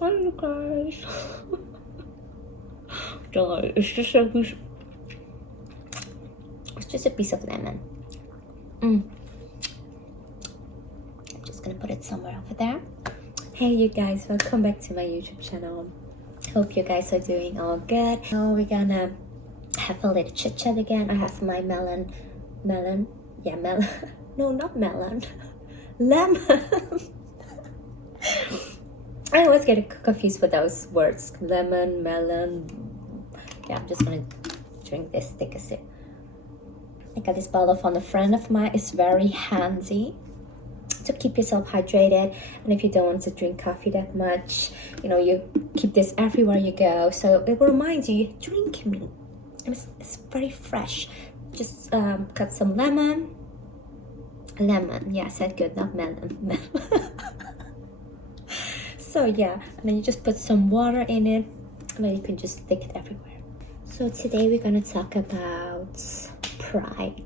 Hi you guys. So it's just a piece of lemon. I'm just gonna put it somewhere over there. Hey you guys, welcome back to my YouTube channel. Hope you guys are doing all good. Now we're gonna have a little chit chat again. I have my melon. Yeah, melon. No, not melon. Lemon. I always get confused with those words. Lemon, melon. Yeah, I'm just gonna drink this, take a sip. I got this bottle from a friend of mine. It's very handy to keep yourself hydrated. And if you don't want to drink coffee that much, you know, you keep this everywhere you go. So it reminds you, drink me. It's very fresh. Just cut some lemon. Yeah, I said good, not melon. So yeah, and then you just put some water in it, and then you can just stick it everywhere. So today we're gonna talk about pride.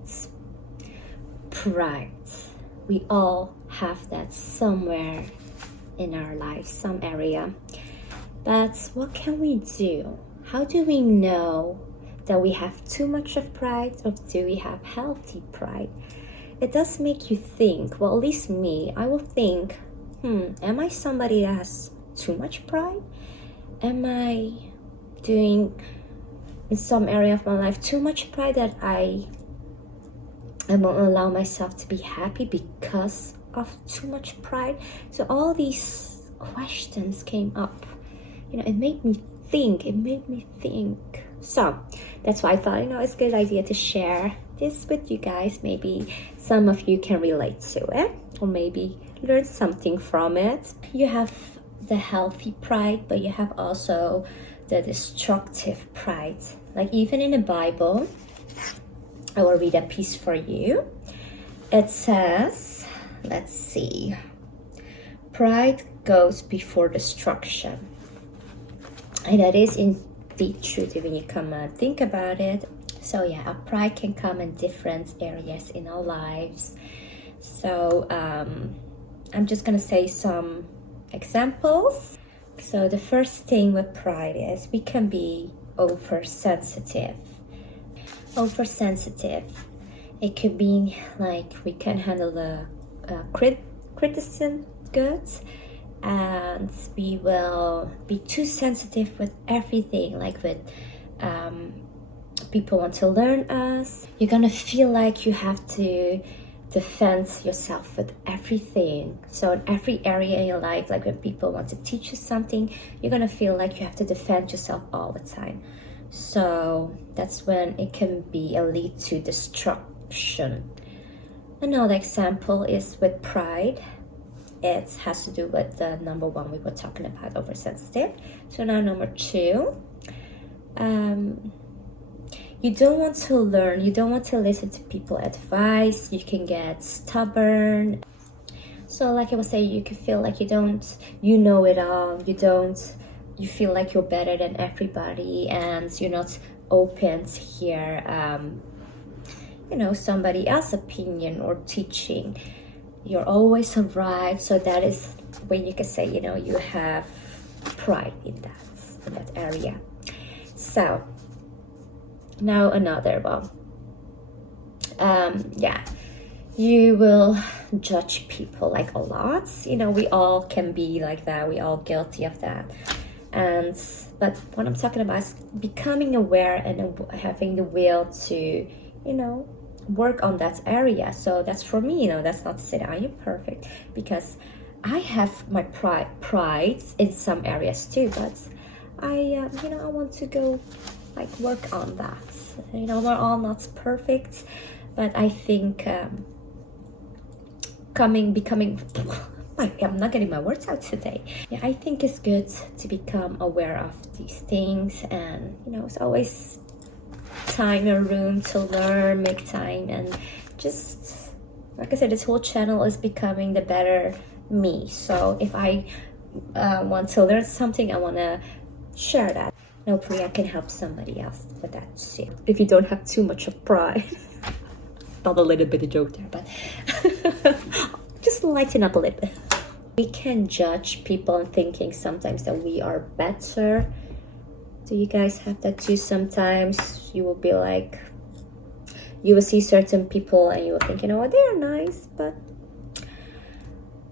We all have that somewhere in our life, some area. But what can we do? How do we know that we have too much of pride, or do we have healthy pride? It does make you think. Well, at least me, I will think, am I somebody that has too much pride? Am I doing in some area of my life too much pride that I won't allow myself to be happy because of too much pride? So all these questions came up. You know, it made me think. So that's why I thought, you know, it's a good idea to share this with you guys. Maybe some of you can relate to it, or maybe learn something from it. You have the healthy pride, but you have also the destructive pride. Like even in the Bible, I will read a piece for you. It says, let's see, pride goes before destruction. And that is indeed true when you come and think about it. So yeah, our pride can come in different areas in our lives. So I'm just gonna say some examples. So the first thing with pride is we can be oversensitive. It could be like we can handle the criticism good, and we will be too sensitive with everything, like with people want to learn us. You're gonna feel like you have to defend yourself with everything. So in every area in your life, like when people want to teach you something, you're gonna feel like you have to defend yourself all the time. So that's when it can be a lead to destruction. Another example is with pride. It has to do with the number one we were talking about, oversensitive. So now number two, you don't want to learn, you don't want to listen to people's advice, you can get stubborn. So like I was saying, you can feel like you know it all, you feel like you're better than everybody, and you're not open to hear, you know, somebody else's opinion or teaching. You're always right. So that is when you can say, you know, you have pride in that area. So now another one. Yeah, you will judge people like a lot. You know, we all can be like that. We all guilty of that. But what I'm talking about is becoming aware and having the will to, you know, work on that area. So that's for me, you know, that's not to say that I am perfect, because I have my pride in some areas too, but I you know, I want to go like work on that. You know, we're all not perfect, but I think becoming I'm not getting my words out today. Yeah, I think it's good to become aware of these things, and you know, it's always time and room to learn, make time, and just like I said, this whole channel is becoming the better me. So if I want to learn something, I want to share that. Hopefully I can help somebody else with that too. If you don't have too much of pride. Not a little bit of joke there, but just lighten up a little bit. We can judge people and thinking sometimes that we are better. Do you guys have that too? Sometimes you will be like, you will see certain people and you will think, you know what, they are nice, but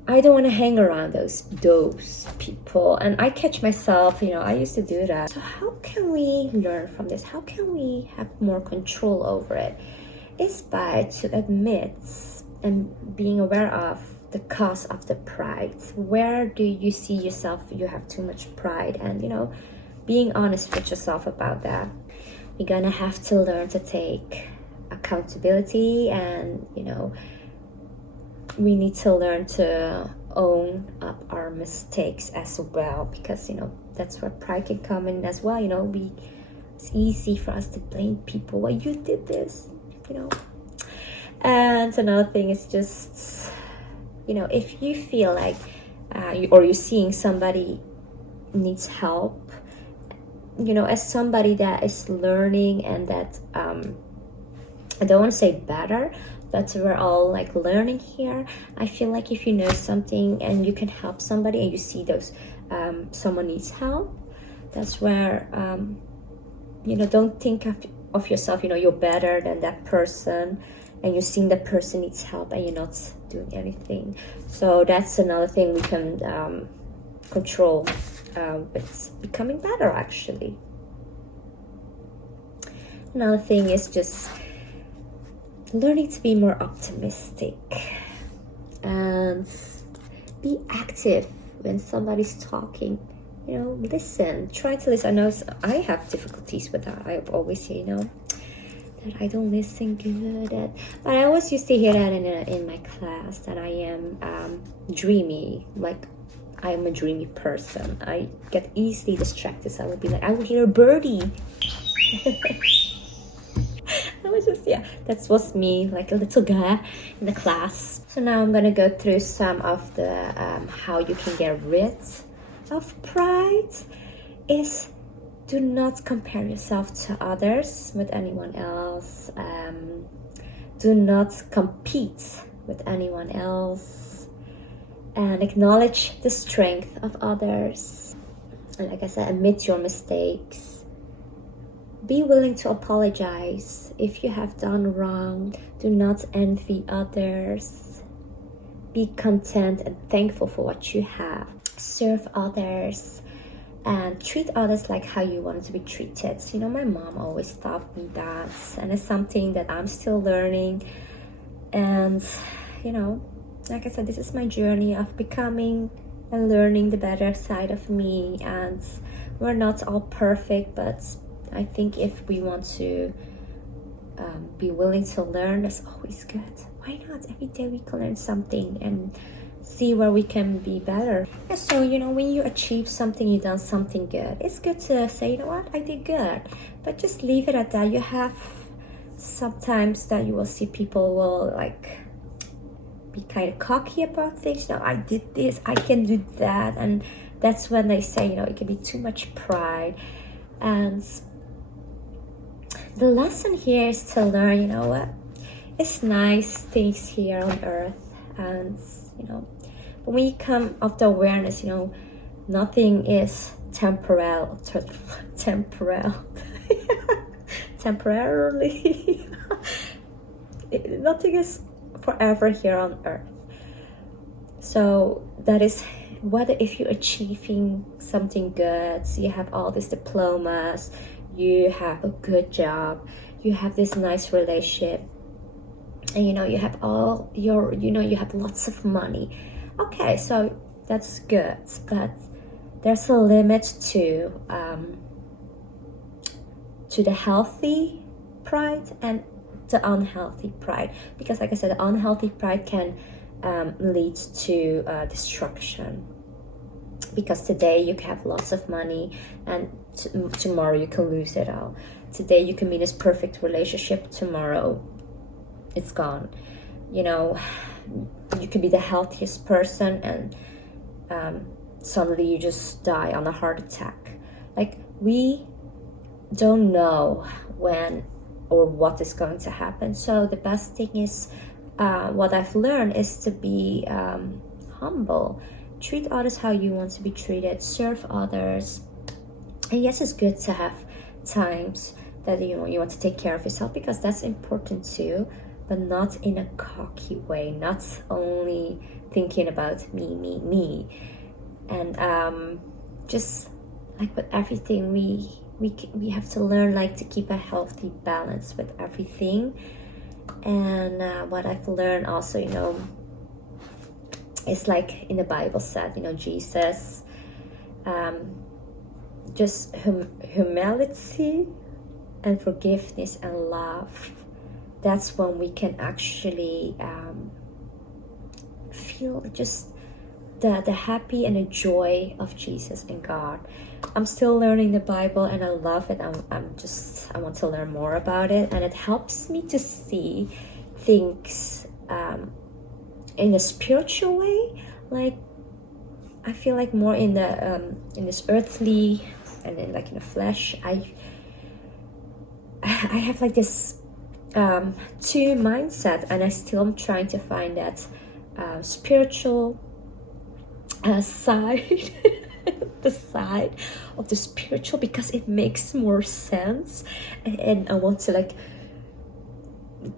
I don't want to hang around those people. And I catch myself, I used to do that. So how can we learn from this? How can we have more control over it? It's by to admit and being aware of the cause of the pride. Where do you see yourself you have too much pride? And being honest with yourself about that. You're gonna have to learn to take accountability, and we need to learn to own up our mistakes as well, because that's where pride can come in as well. It's easy for us to blame people. Well, you did this, and another thing is just if you feel like you're seeing somebody needs help, as somebody that is learning, and that I don't want to say better, but we're all like learning here. I feel like if you know something and you can help somebody, and you see those someone needs help, that's where don't think of yourself you're better than that person, and you're seeing that person needs help and you're not doing anything. So that's another thing we can control with becoming better, actually. Another thing is just learning to be more optimistic and be active when somebody's talking. Listen, try to listen. I know I have difficulties with that. I always say that I don't listen good but I always used to hear that in my class, that I am dreamy. Like, I'm a dreamy person. I get easily distracted, so I would be like, I would hear a birdie. I was just, that was me, like a little guy in the class. So now I'm gonna go through some of the how you can get rid of pride. Is do not compare yourself to others, with anyone else. Do not compete with anyone else, and acknowledge the strength of others. And like I said, admit your mistakes. Be willing to apologize if you have done wrong. Do not envy others. Be content and thankful for what you have. Serve others and treat others like how you want to be treated. My mom always taught me that, and it's something that I'm still learning. And like I said, this is my journey of becoming and learning the better side of me. And we're not all perfect, but I think if we want to be willing to learn, that's always good. Why not? Every day we can learn something and see where we can be better. And so when you achieve something, you've done something good, it's good to say, what, I did good. But just leave it at that. You have sometimes that you will see people will like be kind of cocky about things. I did this, I can do that. And that's when they say it can be too much pride. And the lesson here is to learn, what, it's nice things here on earth. And but when you come of the awareness, nothing is temporarily nothing is forever here on earth. So that is, whether if you're achieving something good, so you have all these diplomas, you have a good job, you have this nice relationship, and you have all your you have lots of money. Okay, so that's good, but there's a limit to the healthy pride and the unhealthy pride. Because like I said, the unhealthy pride can lead to destruction. Because today you can have lots of money, and tomorrow you can lose it all. Today you can be in this perfect relationship, tomorrow it's gone. You could be the healthiest person, and suddenly you just die on a heart attack. Like, we don't know when or what is going to happen. So the best thing is, what I've learned is to be humble treat others how you want to be treated, serve others. And yes, it's good to have times that you want to take care of yourself, because that's important too, but not in a cocky way, not only thinking about me. And just like with everything, we have to learn like to keep a healthy balance with everything. And what I've learned also, it's like in the Bible said, Jesus, just humility and forgiveness and love. That's when we can actually feel just the happy and the joy of Jesus and God. I'm still learning the Bible and I love it. I want to learn more about it, and it helps me to see things in a spiritual way. Like I feel like more in the in this earthly, and then like in the flesh. I have like this two mindset, and I still am trying to find that spiritual side the side of the spiritual, because it makes more sense, and I want to like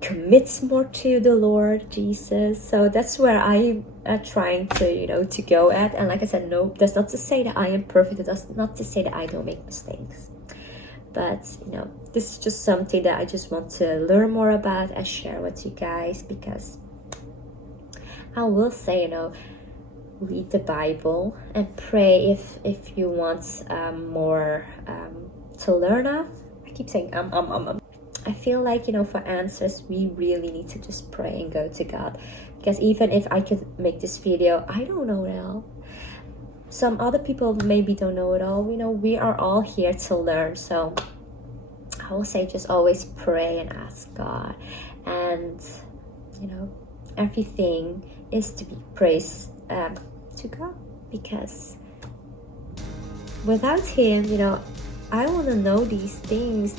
commit more to the Lord Jesus. So that's where I am trying to to go at. And like I said, no, that's not to say that I am perfect. That's not to say that I don't make mistakes, but this is just something that I just want to learn more about and share with you guys. Because I will say, read the Bible and pray if you want more to learn of. I keep saying I feel like for answers we really need to just pray and go to God, because even if I could make this video, I don't know it all. Some other people maybe don't know it all. We are all here to learn. So I will say just always pray and ask God, and everything is to be praised to God, because without Him, I want to know these things.